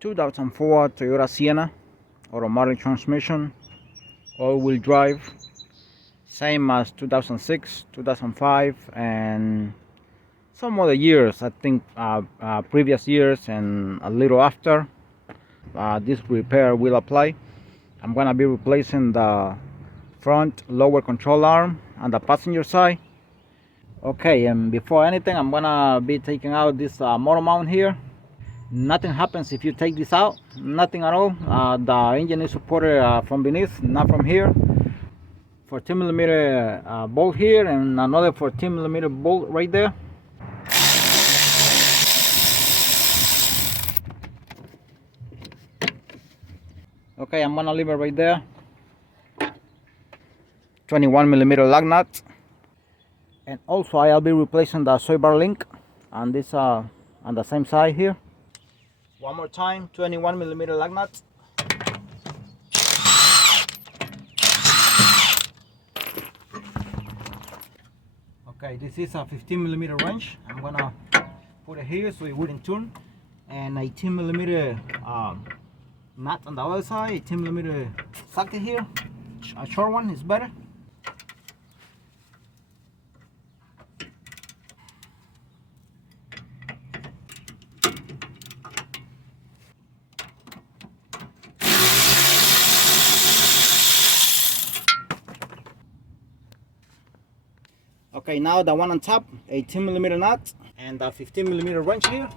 2004 Toyota Sienna, automatic transmission, all-wheel drive, same as 2006, 2005, and some other years. I think previous years and a little after. This repair will apply. I'm gonna be replacing the front lower control arm on the passenger side. Okay, and before anything, I'm gonna be taking out this motor mount here. Nothing happens if you take this out, nothing at all. The engine is supported from beneath, not from here. 14 millimeter bolt here and another 14 millimeter bolt right there. Okay, I'm gonna leave it right there. 21 millimeter lug nut. And also I'll be replacing the sway bar link on this on the same side here. One more time, 21 millimeter lug nut. Okay, this is a 15 millimeter wrench. I'm gonna put it here so it wouldn't turn. And 18 millimeter nut on the other side, 18 millimeter socket here. A short one is better. Okay, now the one on top, 18 millimeter nut and the 15 millimeter wrench here.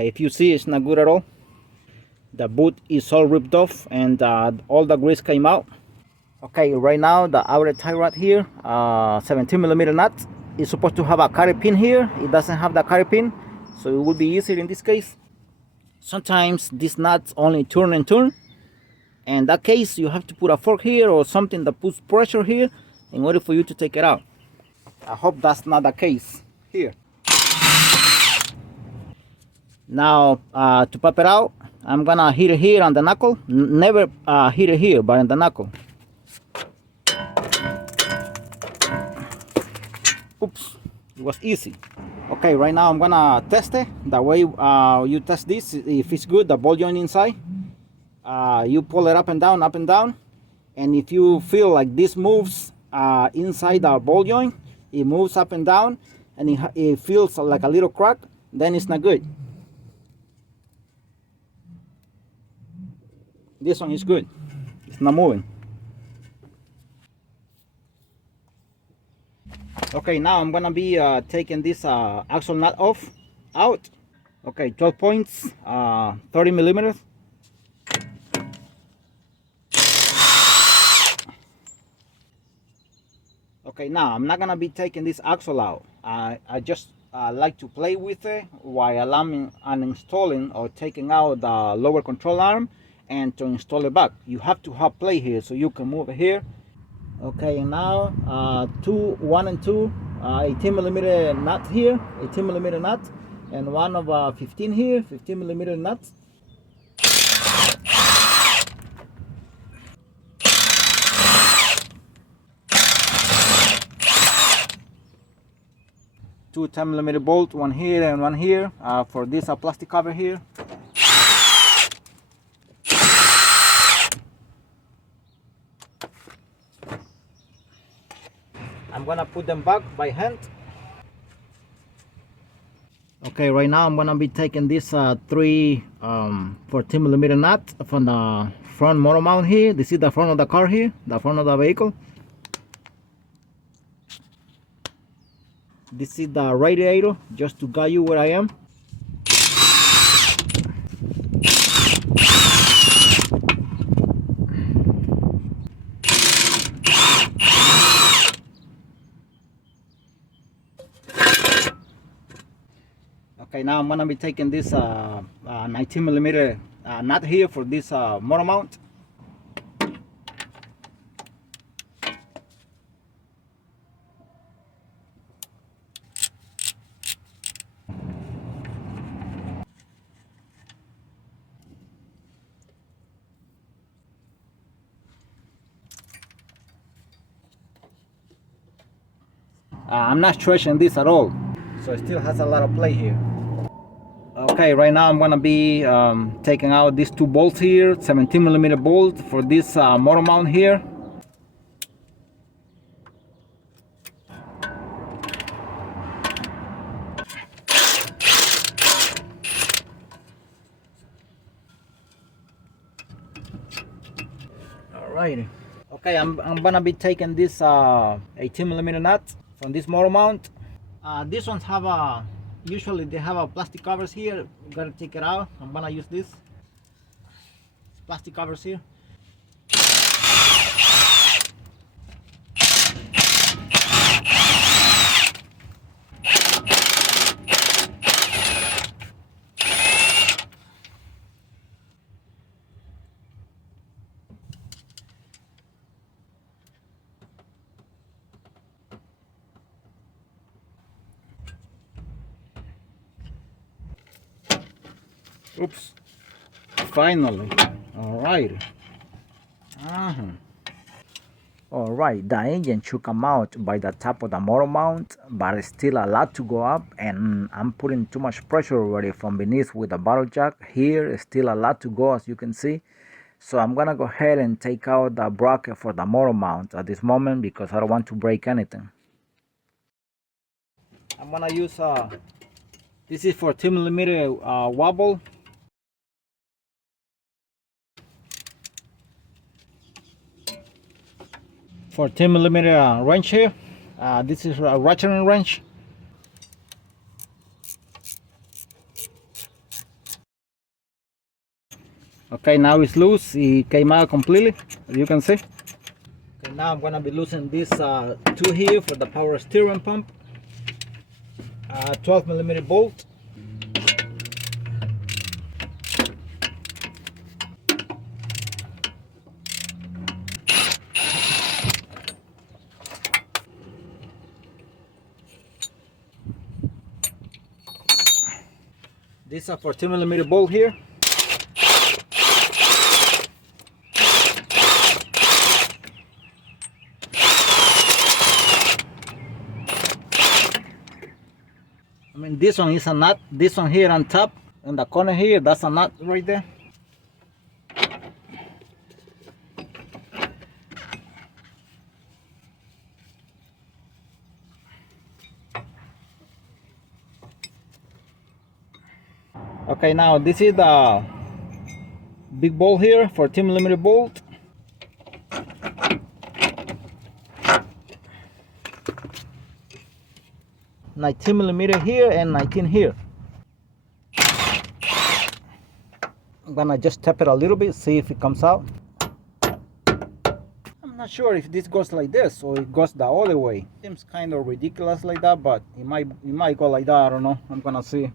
If you see, it's not good at all. The boot is all ripped off and all the grease came out. Okay, right now the outer tie rod here, 17 millimeter nut, is supposed to have a carry pin here. It doesn't have the carry pin, so it will be easier in this case. Sometimes these nuts only turn and turn. In that case, you have to put a fork here or something that puts pressure here in order for you to take it out. I hope that's not the case here. Now, to pop it out, I'm gonna hit it here on the knuckle. Never hit it here, but on the knuckle. Oops, it was easy. Okay, right now I'm gonna test it. The way you test this, if it's good, the ball joint inside, you pull it up and down, and if you feel like this moves inside the ball joint, it moves up and down, and it feels like a little crack, then it's not good. This one is good. It's not moving. Okay, now I'm gonna be taking this axle nut out. Okay, 12 points, 30 millimeters. Okay, now I'm not gonna be taking this axle out. I just like to play with it while I'm uninstalling or taking out the lower control arm and to install it back. You have to have play here so you can move it here. Okay, and now 1 and 2 18 millimeter nut here, 18 millimeter nut, and one of 15 here, 15 millimeter nuts. Two 10 millimeter bolt, one here and one here for this plastic cover here. I'm gonna put them back by hand. Okay, right now I'm gonna be taking this 3 14 millimeter nut from the front motor mount here. This is the front of the car here, the front of the vehicle. This is the radiator, just to guide you where I am. Okay, now I'm gonna be taking this 19 millimeter nut here for this motor mount. I'm not stretching this at all, so it still has a lot of play here. Okay, right now I'm gonna be taking out these two bolts here, 17mm bolt for this motor mount here. Alrighty. Okay, I'm gonna be taking this 18mm nut from this motor mount. These ones have a, usually they have a plastic covers here. You gotta take it out. I'm gonna use this plastic covers here. Oops. Finally. Alright. Alright, the engine should come out by the top of the motor mount, but it's still a lot to go up, and I'm putting too much pressure already from beneath with the bottle jack. Here is still a lot to go, as you can see. So I'm gonna go ahead and take out the bracket for the motor mount at this moment because I don't want to break anything. I'm gonna use this is for 2mm wobble. For 10mm wrench here. This is a ratcheting wrench. Okay, now it's loose. It came out completely, as you can see. Okay, now I'm gonna be loosening this two here for the power steering pump. 12mm bolt. This is a 14mm bolt here. I mean, this one is a nut. This one here on top, in the corner here, that's a nut right there. Okay, now this is the big bolt here, 14mm bolt. $19mm here and 19 here. I'm gonna just tap it a little bit, see if it comes out. I'm not sure if this goes like this or it goes the other way. Seems kind of ridiculous like that, but it might go like that. I don't know. I'm gonna see.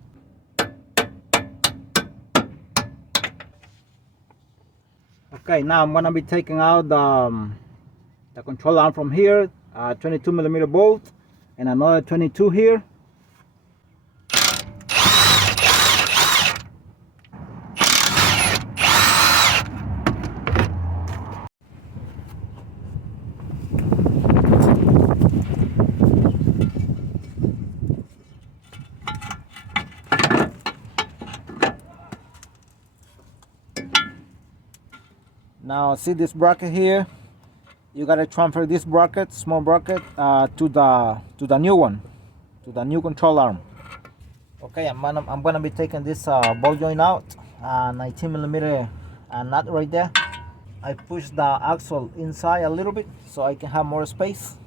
Okay, now I'm gonna be taking out the control arm from here, 22mm bolt, and another 22 here. Now see this bracket here, you gotta transfer this bracket, small bracket, to the new one, to the new control arm. Okay, I'm gonna be taking this ball joint out, 19mm nut right there. I push the axle inside a little bit so I can have more space.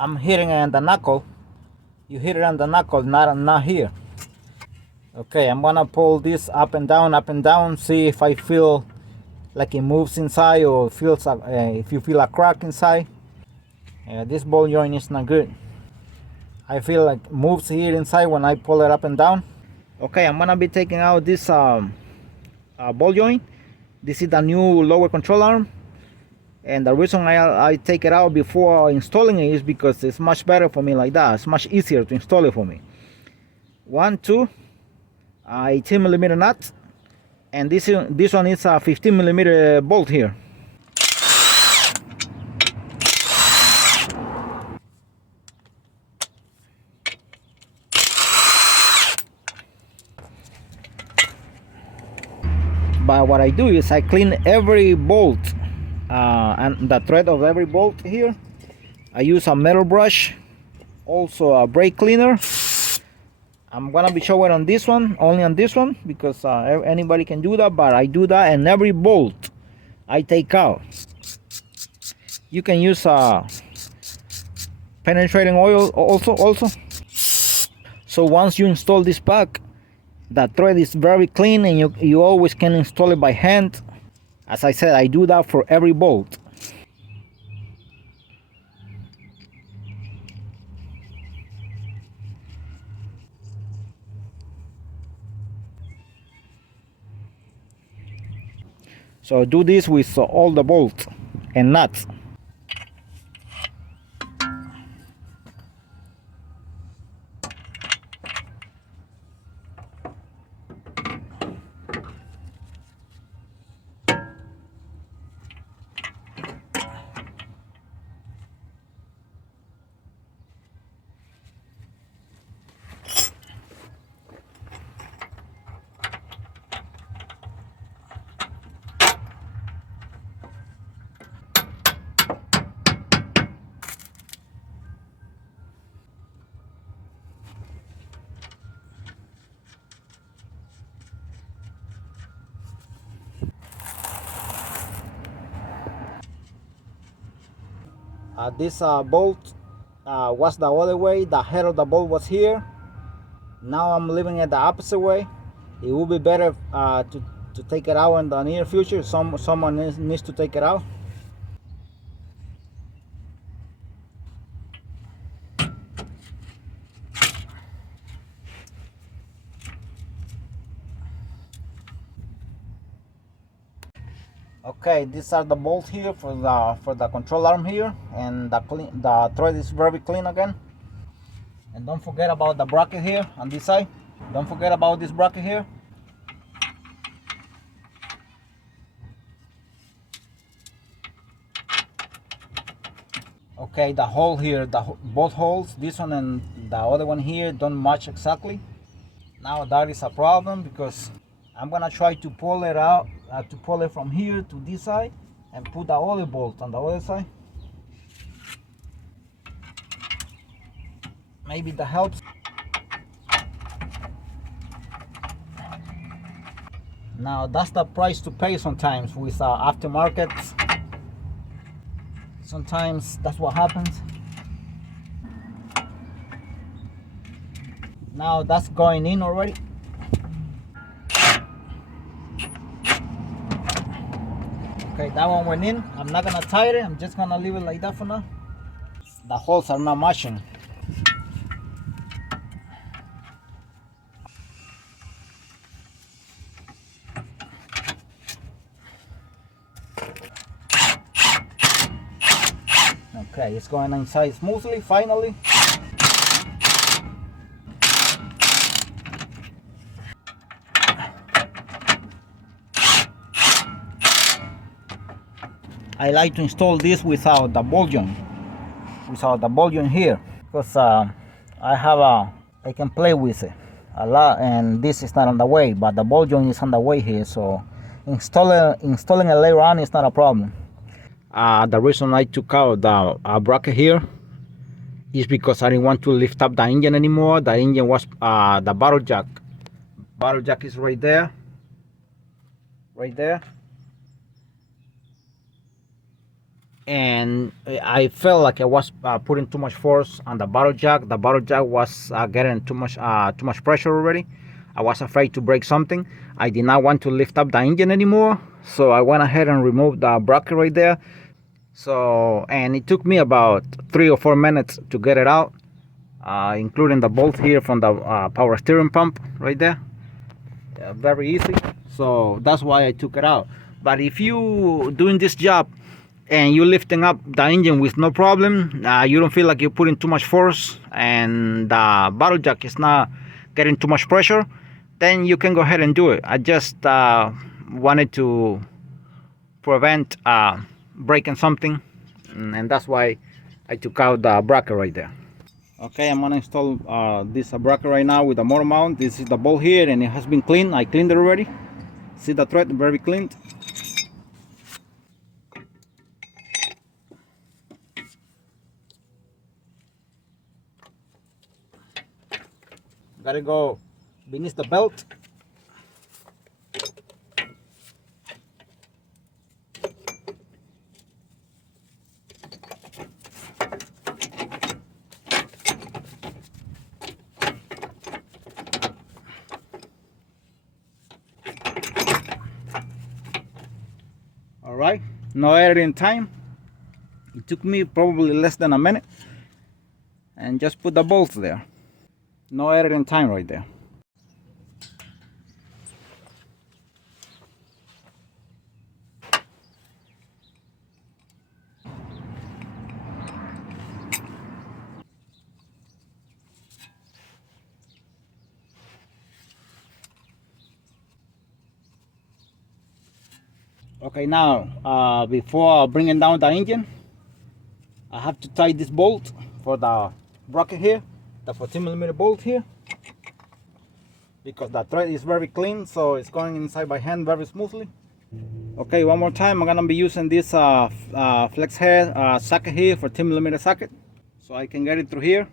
I'm hitting it on the knuckle. You hit it on the knuckle, not here. Okay, I'm gonna pull this up and down, see if I feel like it moves inside or feels if you feel a crack inside. This ball joint is not good. I feel like it moves here inside when I pull it up and down. Okay, I'm gonna be taking out this ball joint. This is the new lower control arm. And the reason I take it out before installing it is because it's much better for me like that. It's much easier to install it for me. one, two, 18 millimeter nut, and this one is a 15 millimeter bolt here. But what I do is I clean every bolt and the thread of every bolt here. I use a metal brush, also a brake cleaner. I'm gonna be showing on this one, only on this one, because anybody can do that, but I do that, and every bolt I take out. You can use penetrating oil also. So once you install this pack, the thread is very clean, and you always can install it by hand. As I said, I do that for every bolt. So do this with all the bolts and nuts. This bolt was the other way. The head of the bolt was here. Now I'm leaving it the opposite way. It will be better to take it out in the near future. Someone needs to take it out. Okay, these are the bolts here for the control arm here, and the thread is very clean again. And don't forget about the bracket here on this side. Don't forget about this bracket here. Okay, the hole here, both holes, this one and the other one here, don't match exactly. Now that is a problem, because I'm gonna try to pull it out, to pull it from here to this side, and put the other bolt on the other side. Maybe that helps. Now that's the price to pay sometimes with aftermarket. Sometimes that's what happens. Now that's going in already. Okay, that one went in. I'm not gonna tie it, I'm just gonna leave it like that for now. The holes are not matching. Okay, it's going inside smoothly, finally. I like to install this without the ball joint, here, because I can play with it a lot, and this is not on the way, but the ball joint is on the way here, so installing it later on is not a problem. The reason I took out the bracket here is because I didn't want to lift up the engine anymore. The engine was the bottle jack. Bottle jack is right there. And I felt like I was putting too much force on the bottle jack. The bottle jack was getting too much pressure already. I was afraid to break something. I did not want to lift up the engine anymore, so I went ahead and removed the bracket right there. So, and it took me about 3 or 4 minutes to get it out, including the bolt here from the power steering pump right there. Very easy. So that's why I took it out. But if you doing this job and you're lifting up the engine with no problem, you don't feel like you're putting too much force, and the bottle jack is not getting too much pressure, then you can go ahead and do it. I just wanted to prevent breaking something, and that's why I took out the bracket right there. Okay, I'm gonna install this bracket right now with the motor mount. This is the bolt here, and it has been cleaned. I cleaned it already. See the thread, very cleaned. Gotta go beneath the belt. All right, no editing time. It took me probably less than a minute, and just put the bolts there. No editing time right there. Okay, now before bringing down the engine, I have to tie this bolt for the bracket here, the 14mm bolt here, because the thread is very clean, so it's going inside by hand very smoothly. Okay, one more time, I'm gonna be using this flex head socket here, 14mm socket, so I can get it through here.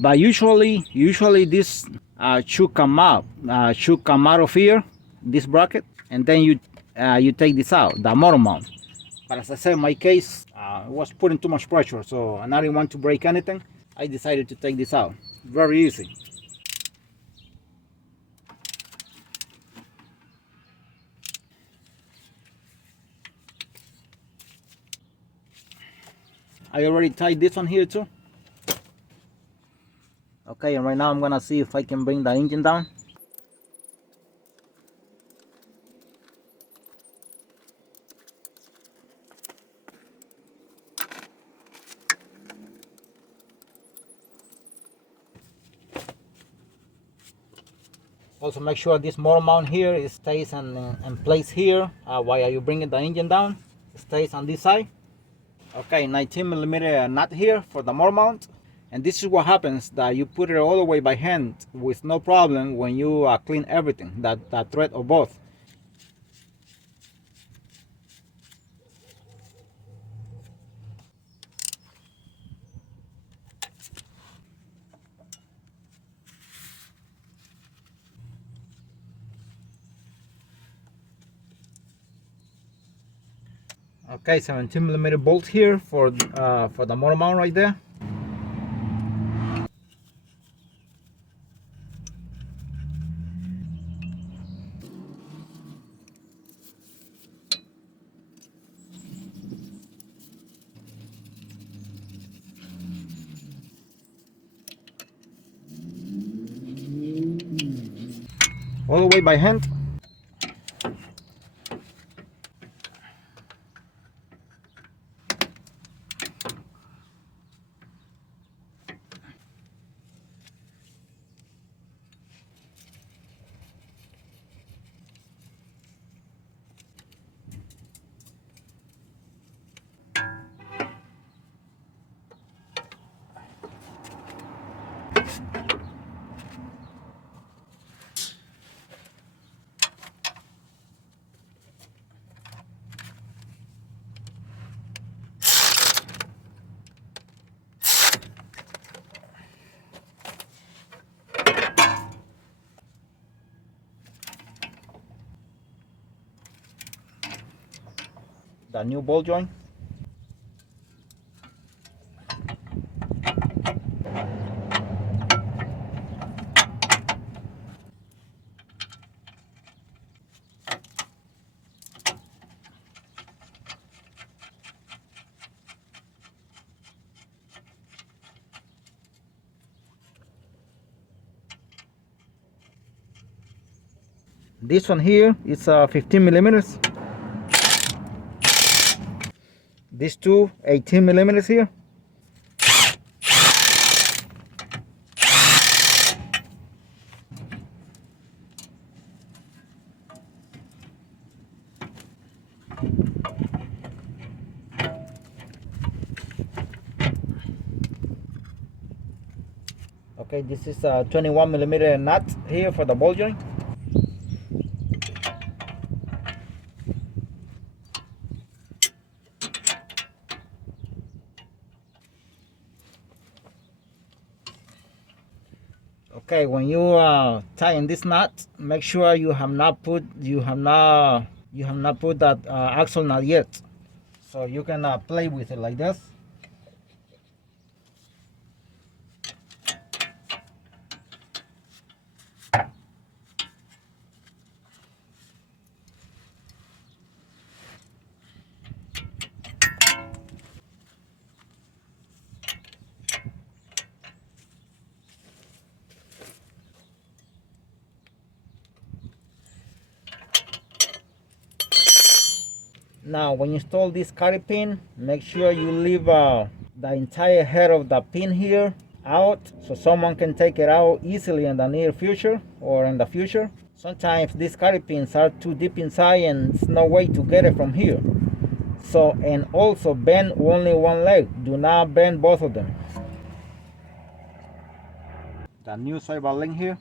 But usually this should come out of here, this bracket, and then you take this out, the motor mount. But as I said, in my case, it was putting too much pressure, so and I didn't want to break anything. I decided to take this out. Very easy. I already tied this one here too. Okay, and right now I'm gonna see if I can bring the engine down. Also make sure this motor mount here it stays in place here while you bringing the engine down. It stays on this side. Okay, 19mm nut here for the motor mount. And this is what happens, that you put it all the way by hand with no problem when you clean everything, that thread or both. Okay, 17mm bolt here for the motor mount right there. All the way by hand. The new ball joint. This one here is 15 millimeters. These two 18 millimeters here. Okay, this is a 21 millimeter nut here for the ball joint. Okay, when you tie in this nut, make sure you have not put that axle nut yet, so you can play with it like this. Now, when you install this carry pin, make sure you leave the entire head of the pin here out so someone can take it out easily in the near future or in the future. Sometimes these carry pins are too deep inside and there's no way to get it from here. So, and also bend only one leg. Do not bend both of them. The new swivel link here.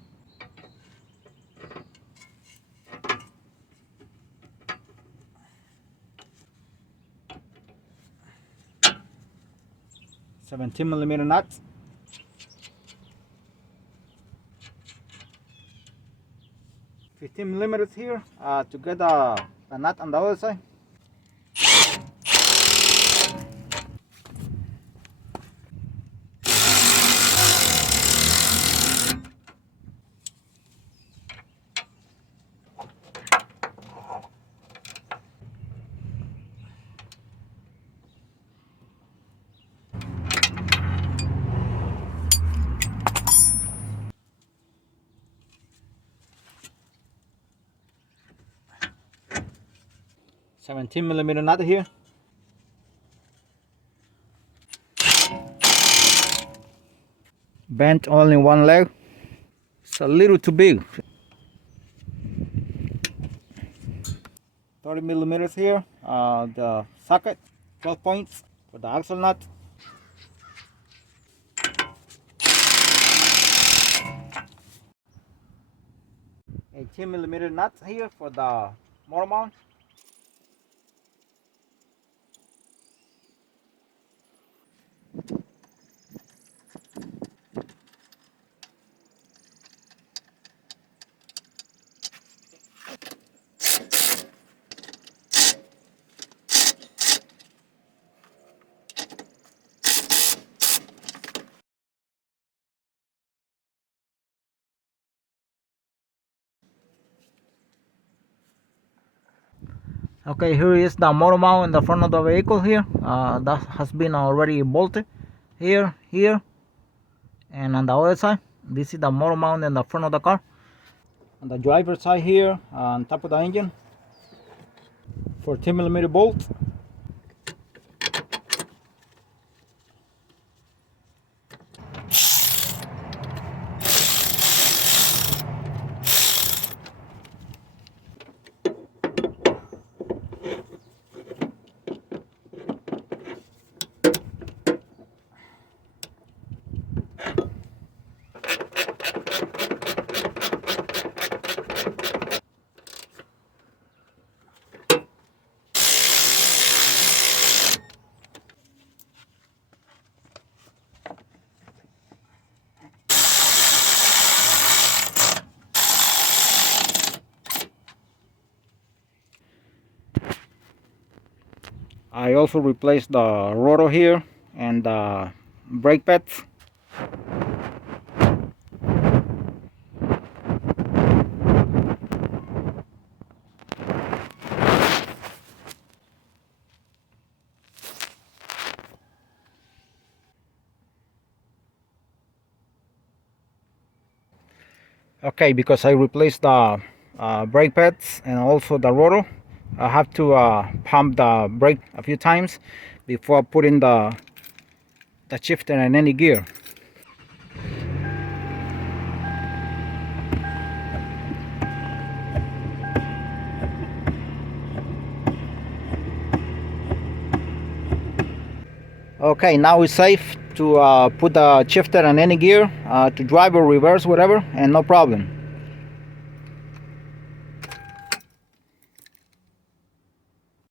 $17 millimeter nuts. $15 millimeters here to get the nut on the other side. $17 millimeter nut here. Bent only one leg. It's a little too big. 30 millimeters here. The socket, 12 points for the axle nut. $18 millimeter nuts here for the motor mount. Okay, here is the motor mount in the front of the vehicle here. That has been already bolted here, and on the other side. This is the motor mount in the front of the car. On the driver's side here, on top of the engine, 14 millimeter bolt. I also replaced the rotor here and the brake pads. Okay, because I replaced the brake pads and also the rotor. I have to pump the brake a few times before putting the shifter in any gear. Okay, now it's safe to put the shifter in any gear, to drive or reverse, whatever, and no problem.